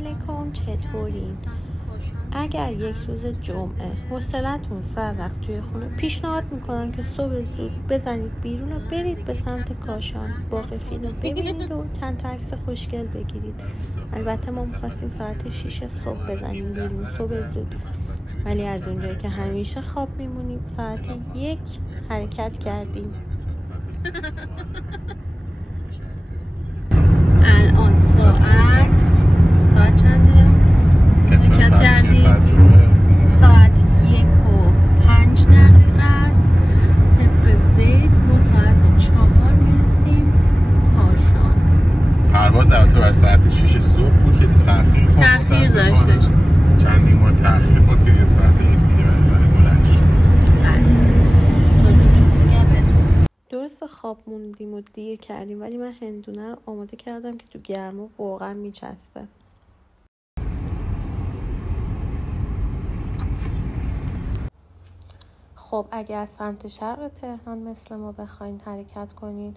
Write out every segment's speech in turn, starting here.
علیکم، چطورین؟ اگر یک روز جمعه حوصلتون سر رفت توی خونه، پیشنهاد میکنم که صبح زود بزنید بیرون و برید به سمت کاشان، باغ فین رو ببینید و چند تا عکس خوشگل بگیرید. البته ما میخواستیم ساعت 6 صبح بزنیم بیرون، صبح زود، ولی از اونجایی که همیشه خواب میمونیم ساعت 1 حرکت کردیم. الان ساعت چنده؟ حرکت کردیم ساعت 1:05 است. طبق ویز ما ساعت 4 میرسیم کاشان. پرواز در تو ساعت 6 صبح بود که تأخیر داشتش، چندین بار تأخیر خود که ساعت 1 دیگه بلند شد. درست خواب موندیم و دیر کردیم، ولی من هندونه رو آماده کردم که تو گرما واقعا میچسبه. خب اگه از سمت شرق تهران مثل ما بخواین حرکت کنین،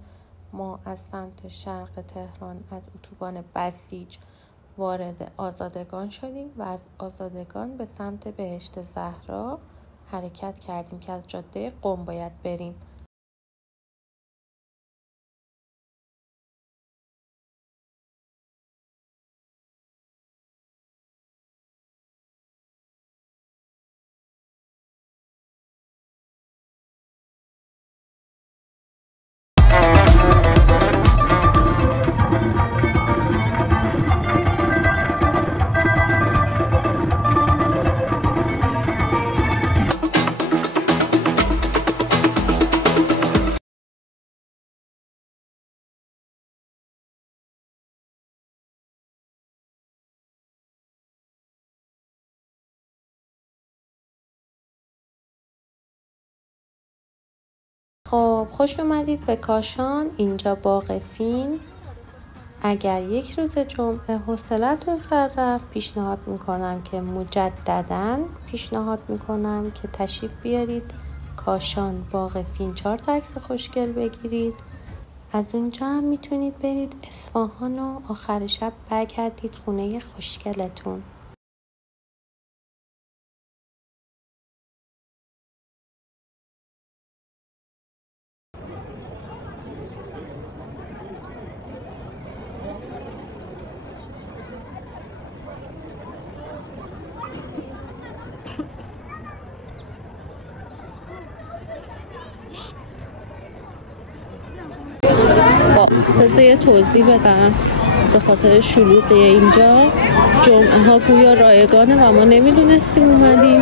ما از سمت شرق تهران از اتوبان بسیج وارد آزادگان شدیم و از آزادگان به سمت بهشت زهرا حرکت کردیم که از جاده قم باید بریم. خب خوش اومدید به کاشان، اینجا باغ فین. اگر یک روز جمعه حوصلتون سر رفت، پیشنهاد میکنم که مجدداً که تشریف بیارید کاشان، باغ فین، 4 تا عکس خوشگل بگیرید. از اونجا هم میتونید برید اصفهان و آخر شب برگردید خونه خوشگلتون. بذار یه توضیح بدم به خاطر شلوغی اینجا. جمعه ها گویا رایگانه و ما نمیدونستیم اومدیم.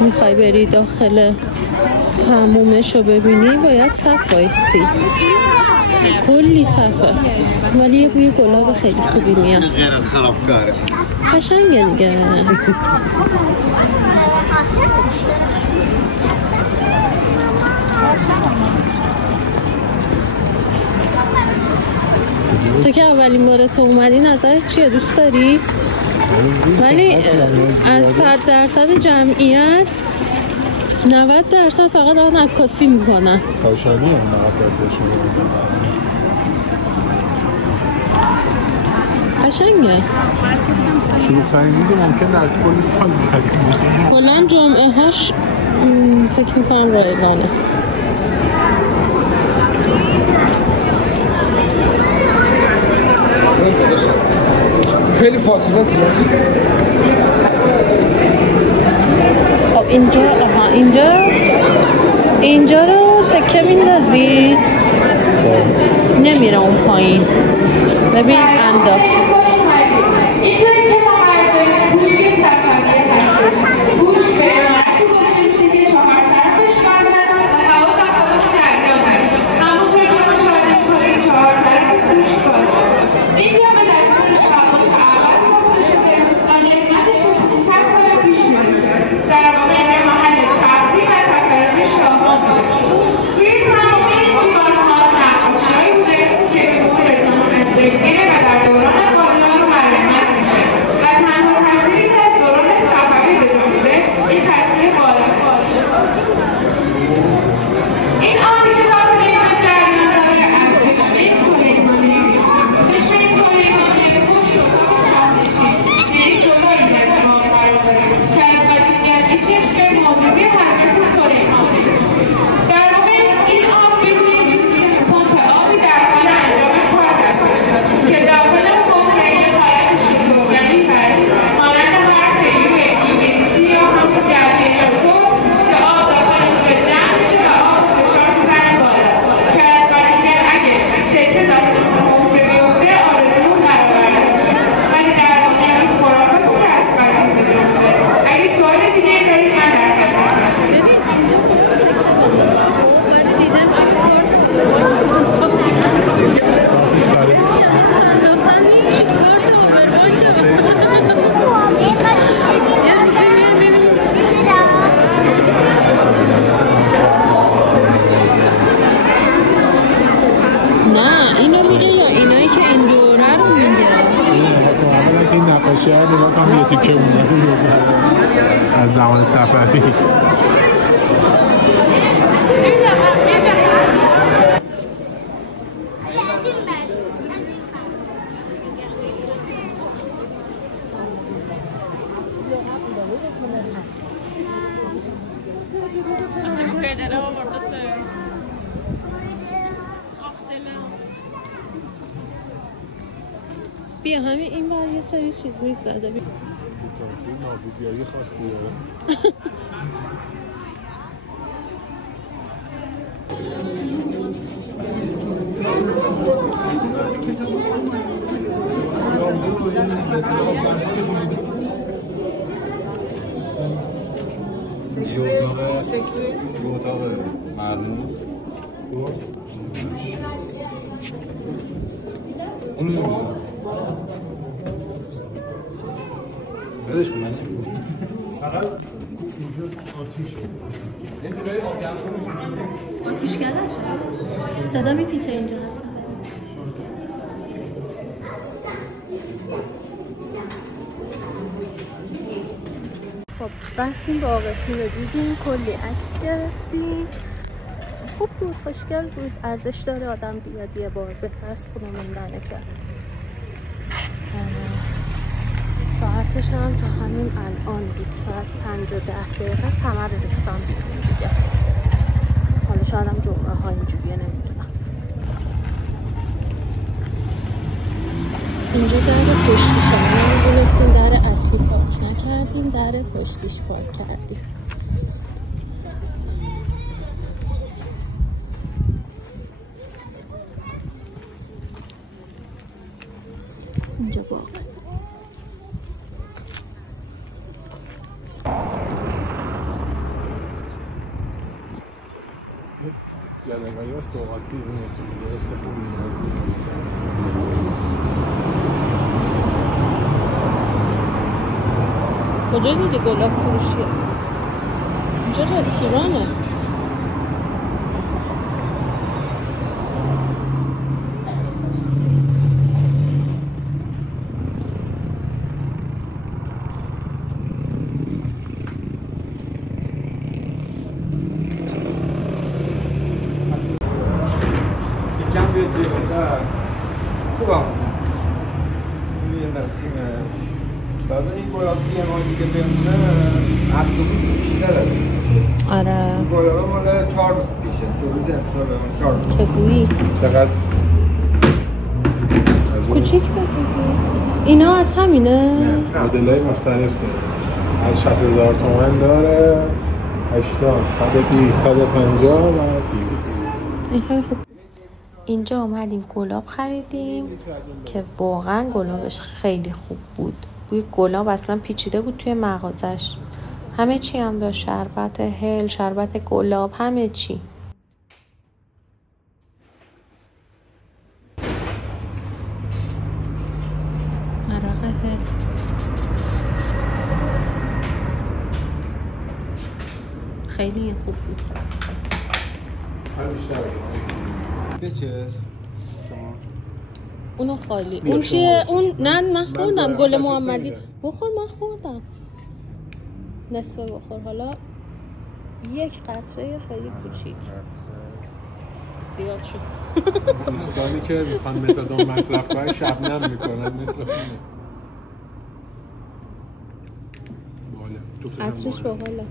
میخوای بری داخل حمومش رو ببینی، باید صف وایسی، کلی صفه، ولی یه بوی گلاب خیلی خوبی میاد، قشنگه دیگه. تو که اولین بار تو اومدی نظرت چیه؟ دوست داری؟ ولی از 100% جمعیت 90% فقط آن عکاسی میکنن. کاشانی هم 90%. قشنگه. شلوغ‌ترین روز ممکن در کل سال باشه. کلاً جمعه هاش فکر میکنم رایگانه. خیلی فاصله خب اینجا رو سکه میندازی، نمیره اون پایین. ببین انداخت. اینطوری که ما قرار داریم گوشی سفریه هستش. گوش به تو گفتیم چه که 4 طرفش بزن و هوا در حالت سریعه. همونطور که ما شاهد کنیم 4 طرف گوش بازه. اینجا به دستور شماست اول ساخته شده و قدمتش رو 500 سال پیش میرسه. در واقع اینجا محل تفریح و تفریح شاهان بوده. روی تمام این دیوارها نقاشی‌هایی بوده که به قول رضا نصرالدین و در دوران قاجار مرمت میشه. حاشیه نگاه کنم یه تیکه مونه از زمان سفری. بیا همین این بر یه سری چیز میزده بیا تاثیر نابودیایی خاصی داره. یه اتاق مرمون اونو بدش کن من فقط آتیش گلش صدا میپیچه اینجا. خب رفتیم با آقاسین رو دیدیم، کلی عکس گرفتیم، خوب بود، خوشگل بود، ارزش داره آدم بیاد یه بار، بهتر از خونه موندنه. که ساعتش هم تا همین الان بود، ساعت 5:10 است، همه رو ریختم بیرون دیگه. حالا شاید هم جمعه ها اینجوریه، نمیدونم. اینجا در پشتیش هم نمیدونستیم، در اصلی پارک نکردیم، در پشتیش پارک کردیم. اینجا باغ یادگاری ها سوغاتی این استفاده می‌کنم. کجا دیدی گلاب فروشیه؟ اینجا رستورانه. خوبم یه نسیمش بعضا این گلاب دیگه که بمونه اتوبیس بیشتره. آره این گلاب مال 4 روز پیشه، 2 روز امسال بمونه 4 روز. چگویی؟ چقدر؟ کوچیک بگیری؟ اینا از همینه؟ نه مدل‌های مختلف داره، از 60,000 تومان داره، 80, 120, 150 و 200. این خیلی خوب. اینجا اومدیم گلاب خریدیم که واقعا گلابش خیلی خوب بود. بوی گلاب اصلا پیچیده بود توی مغازش. همه چی هم داشت، شربت هل، شربت گلاب، همه چی. عرق هل خیلی خوب بود. بچه اونو خالی. اون چیه؟ اون نه من خوردم گل محمدی. بخور، من خوردم. نصفه بخور. حالا یک قطره خیلی کوچیک. زیاد شد. دوستانی که میخوان متادون مصرف کنن شبنم میکنن مثل اونه. باله. عطرش باحاله.